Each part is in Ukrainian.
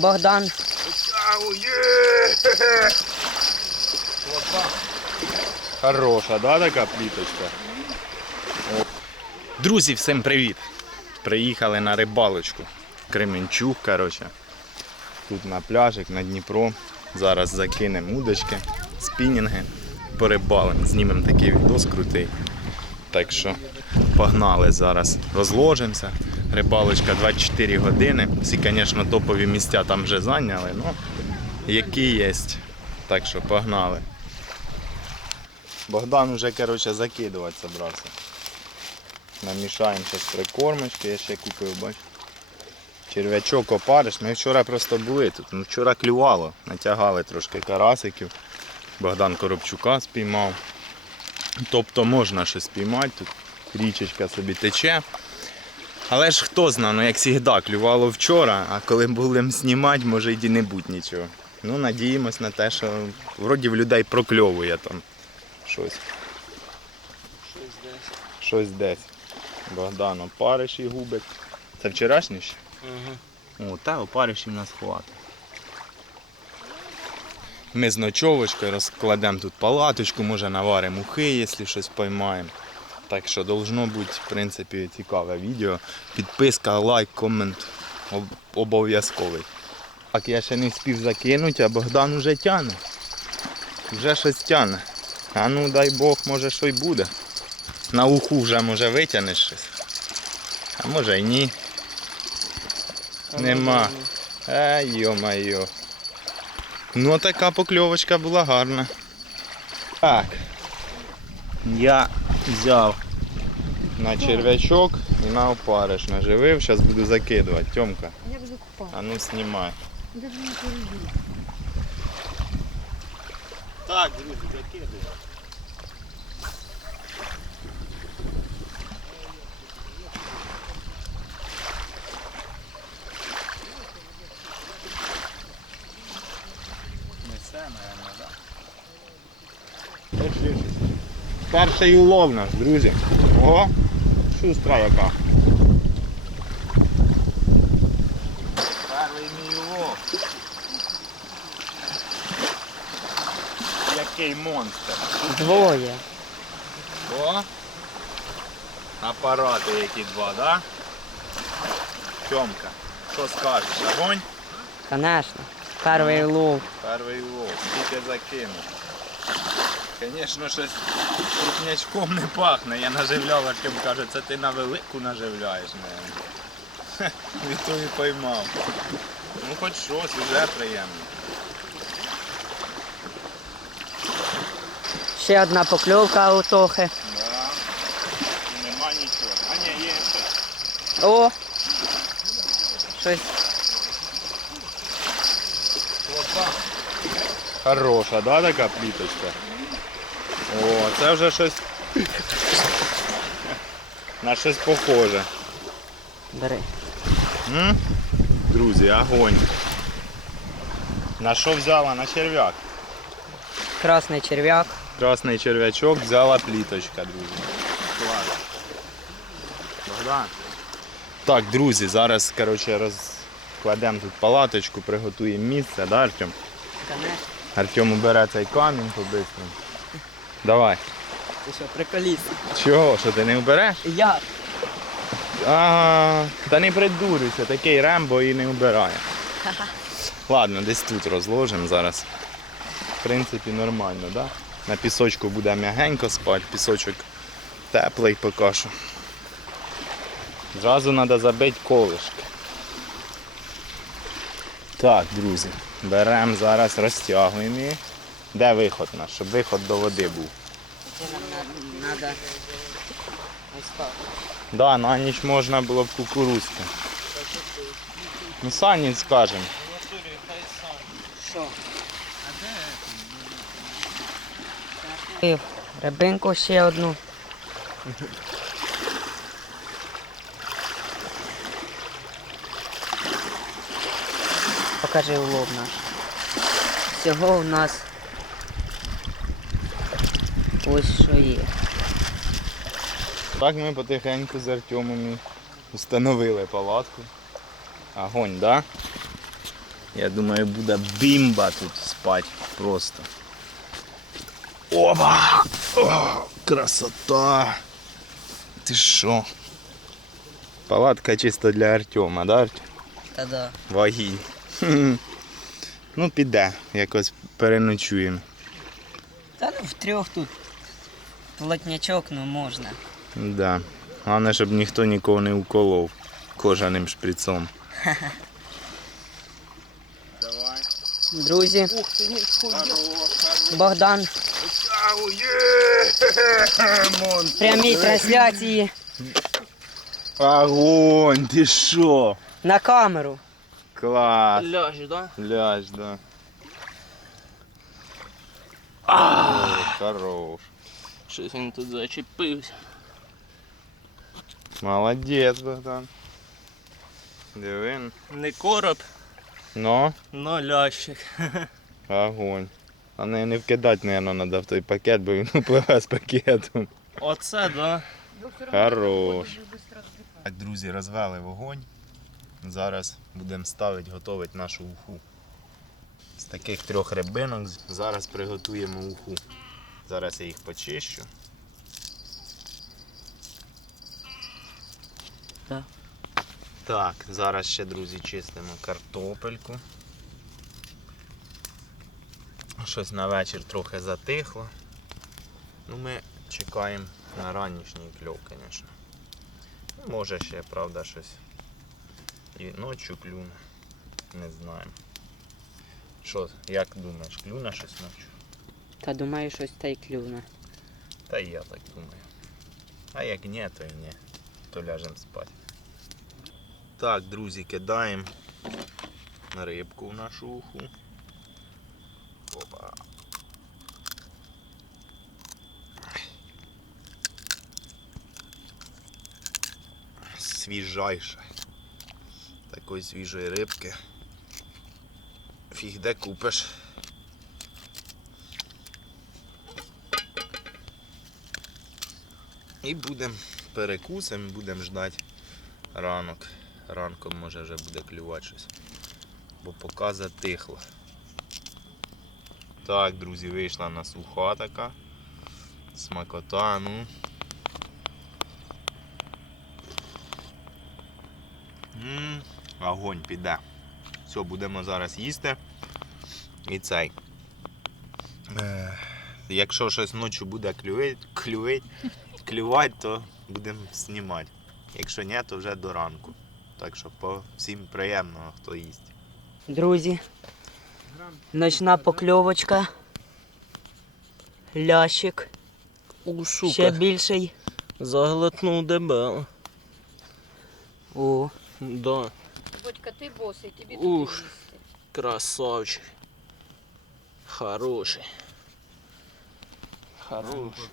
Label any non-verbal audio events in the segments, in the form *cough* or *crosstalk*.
Богдан. Хороша, да, така пліточка? Друзі, всім привіт! Приїхали на рибалочку. Кременчук, коротше. Тут на пляжик, на Дніпро. Зараз закинемо удочки, спінінги, порибалимо, знімемо такий відос крутий. Так що погнали зараз. Розложимося. Рибалочка 24 години. Всі, звісно, топові місця там вже зайняли, але які є. Так що погнали. Богдан вже коротше, закидувати зібрався. Намішаємо зараз прикормочки, я ще купив, бач. Черв'ячок опариш. Ми вчора просто були тут. Ну, вчора клювало, натягали трошки карасиків. Богдан Коробчука спіймав. Тобто можна щось спіймати, тут річечка собі тече. Але ж хто знає, ну як завжди, клювало вчора, а коли будемо знімати, може і не будь нічого. Ну, надіємось на те, що вроді в людей прокльовує там щось. Щось десь. Щось десь. Богдан опариш і губить. Це вчорашній ще? О, та опаришів нас хватить. Ми з ночовочкою розкладемо тут палаточку, може наваримо ухи, якщо щось поймаємо. Так що должно бути, в принципі, цікаве відео. Підписка, лайк, комент обов'язковий. Так, я ще не встиг закинути, а Богдан уже тягне. Вже щось тягне. А ну дай Бог, може що й буде. На уху вже може витягнеш щось. А може й ні. Нема. Ай, йо-майо. Ну така покльовочка була гарна. Так. Я взяв на черв'ячок і на опариш наживив. Зараз буду закидувати. Тьомка, Я вже купав. а ну знімай. Де ж мені перебіг? Так, друзі, закидую. Несе, наверное, да. Перший улов наш, друзі. Ого, шустра яка. Перший мій улов. Який монстр. Двоє. О! Апарати які два, да? Тьомка, що скажеш? Огонь? Конечно. Перший лов. Перший улов. Скільки закинув. Звісно, щось крупнячком не пахне. Я наживляв, Артем каже, це ти на велику наживляєш, мабуть. Від того і поймав. Ну хоч щось, вже приємно. Ще одна покльовка у Тохи. Да. Нема нічого. А ні, є ще. О! Щось. Хороша, да, така пліточка? О, це вже щось. На щось похоже. Бери. М? Друзі, огонь. На що взяла? На черв'як. Красний черв'як. Красний черв'ячок взяла пліточка, друзі. Клас. Богдан. Так, друзі, зараз коротше, розкладемо тут палаточку, приготуємо місце, да, Артем? Конечно. Артем убере цей камінь по-бистрому. Давай. Ти що, приколіст? Чого? Що ти не вбереш? Я. Ага, та не придурюйся, такий рембо і не вбирає. *laughs* Ладно, десь тут розложимо зараз. В принципі, нормально, так? Да? На пісочку буде м'ягенько спати, пісочок теплий поки що. Зразу треба забити колишки. Так, друзі, беремо зараз, розтягуємо її. Де виход наш? Щоб виход до води був. Надо. Ось так. Да, на ніч можна було б кукурузки. Ну, Сані скажемо. Що? Рибинку ще одну. Покажи улов наш. Всього у нас ось що є. Так ми потихеньку з Артемом встановили палатку. Огонь, да? Я думаю, буде бімба тут спать просто. Опа! О, красота! Ти що? Палатка чисто для Артема, да? Артем? Та да. Вагінь. Ну, піде, якось переночуємо. Та ну втрьох тут. Плотнячок, ну можна. Да. Головне, щоб ніхто нікого не уколов кожаним шприцом. Давай. Друзі, Богдан прямій трансляції Огонь, ти що? на камеру. Клас. Ляж, да? Ляж, да. Ой, хорош. Щось він тут зачепився. Молодець, Богдан. Диви. Не короб, Ну, но лящик. *laughs* огонь. А не, не вкидати, мабуть, треба в той пакет, бо він *laughs* upливе з пакетом. Оце, да. Хорош. Так, друзі, розвели вогонь. Зараз будемо ставити, готувати нашу уху. З таких трьох рибинок зараз приготуємо уху. Зараз я їх почищу. Так. Так, зараз ще, друзі, чистимо картопельку. Щось на вечір трохи затихло. Ну, ми чекаємо на ранішній кльов, звісно. Ну, Може ще, правда, щось і ночі клюне. Не знаємо. Що, як думаєш, клюне щось ночі? Та думаю, щось та й клюне. Та я так думаю. А як ні, то і ні. То ляжемо спати. Так, друзі, кидаємо рибку в нашу уху. Опа. Свіжайше. Такої свіжої рибки. Фіг де купиш. І будемо перекусимо, будемо ждати ранок. Ранком може вже буде клювати щось. Бо поки затихло. Так, друзі, вийшла на суха така. Смакота, ну. М, Огонь піде. Все, будемо зараз їсти. І цей. Якщо щось ночі буде клювати, клювати, клювати, то будемо знімати. Якщо ні, то вже до ранку. Так що по всім приємного, хто їсть. Друзі, ночна покльовочка. Лящик. У Ще шука. більший. Заглотнув дебело. О, Да. Бодька, ти босий, тобі тут. Красавчик. Хороший. Хороший. Хороший.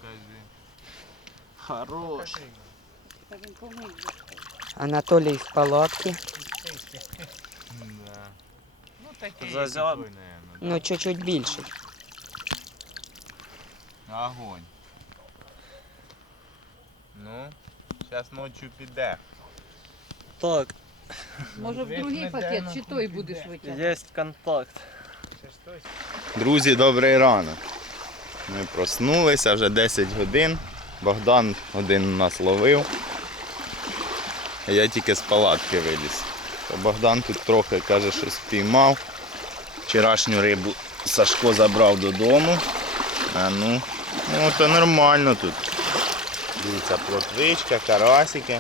Помив. Анатолій в палатці. Ну такий Зазяв. Ну, чуть-чуть більший. Огонь. Ну, зараз ночі піде. Так, Може в другий пакет, чи той будеш витягати? є контакт. Друзі, добрий ранок. Ми проснулися вже 10 годин. Богдан один нас ловив. Я тільки з палатки виліз. Богдан тут трохи каже, що спіймав. Вчорашню рибу Сашко забрав додому. А ну, ну то нормально тут. Дивіться, плотвичка, карасики.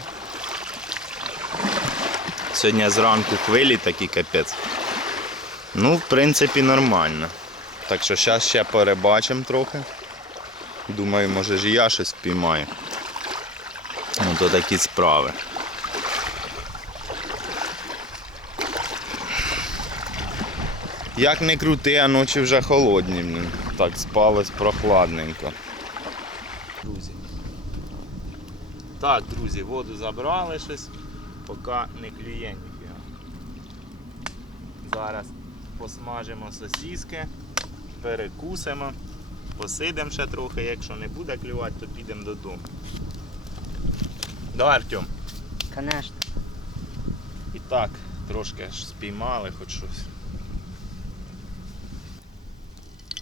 Сьогодні зранку хвилі такі капець. Ну, в принципі, нормально. Так що зараз ще перебачимо трохи. Думаю, може ж і я щось піймаю. Ну то такі справи. Як не крути, а ночі вже холодні. Так спалось прохладненько. Друзі. Так, друзі, воду забрали щось, поки не клює ніфіга. Зараз посмажимо сосіски, перекусимо, посидимо ще трохи, якщо не буде клювати, то підемо додому. Да, Артем? Звісно. І так, Трошки ж спіймали хоч щось.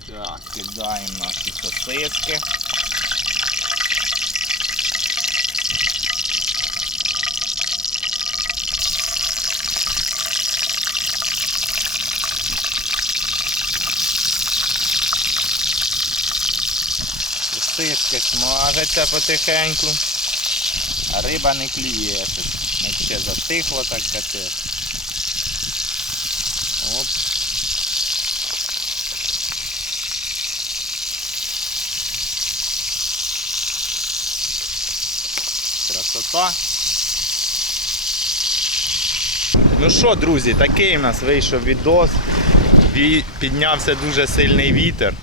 Так, кидаємо наші сосиски. Сосиски смажаться потихеньку, а риба не клює. Ще затихло так капець. Красота. Ну що, друзі, такий у нас вийшов відос. Піднявся дуже сильний вітер.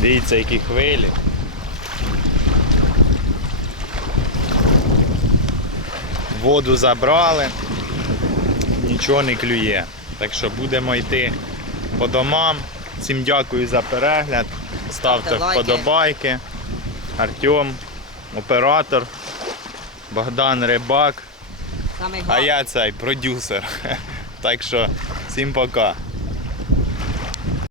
Дивіться, які хвилі. Воду забрали, нічого не клює. Так що будемо йти по домам. Всім дякую за перегляд. Ставте вподобайки. Артем, оператор, Богдан Рибак, а я цей продюсер. *laughs* Так що всім пока.